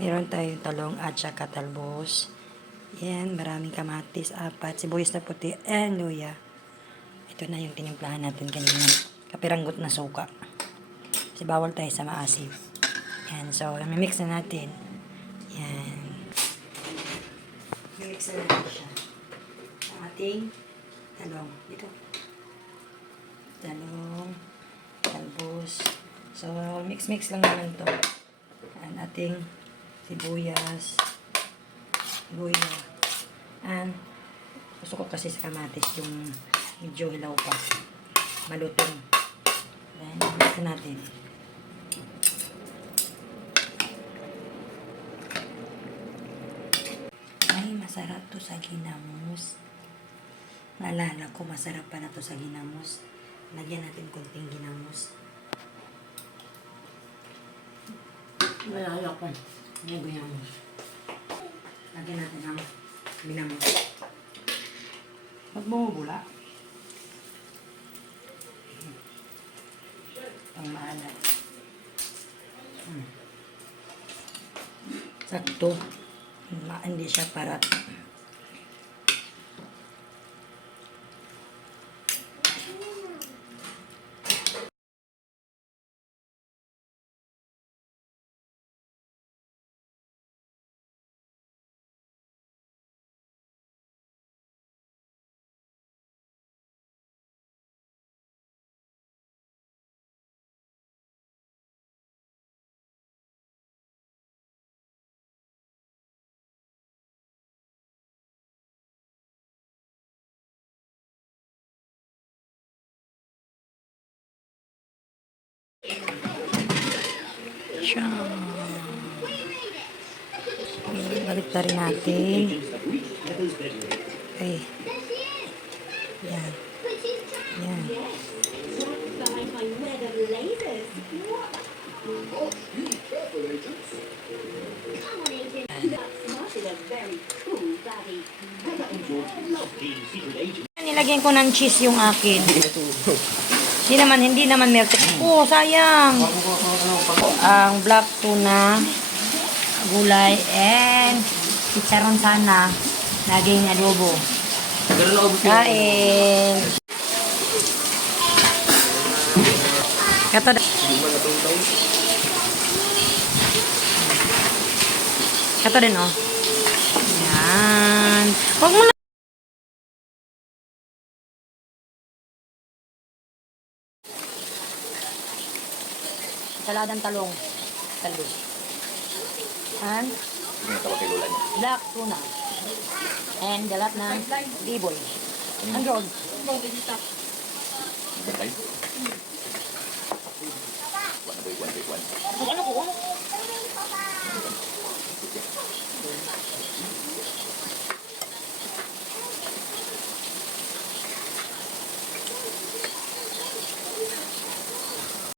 Meron tayong talong at saka talbos. Yan, maraming kamatis, 4, sibuyas na puti, and luya. Ito na yung tinimplahan natin kanina. Kapiranggot na suka. Kasi bawal tayo sa maasim. Yan, so, mimix na natin. Yan. Mimix na natin siya. Ang ating talong. Ito. Talong, talbos. So, mix-mix lang naman to. Yan, ating sibuyas, luya. And, gusto ko kasi sa kamatis yung medyo hilaw pa. Malutong. Yan, mix na natin. Ay, masarap to sa ginamos. Naalala ko, masarap pa na to sa ginamos. Lagyan natin konting ginamos. Naalala ko, yung ginamos. Lagyan natin ang ginamos. Huwag mo bula. Pang maalat. Sakto. Hindi siya parat. Siya. Balik na rin natin. Okay. Yan. Yan. Nilagyan ko ng cheese yung akin. Hindi naman merte. Oh, sayang. Ang black tuna, gulay, and chicharon sana. Naging adobo. Kain. Kato din, oh. Yan. Huwag mo na. Saladang talong. Talbos. And black tuna. And galat ng liboy. And roll.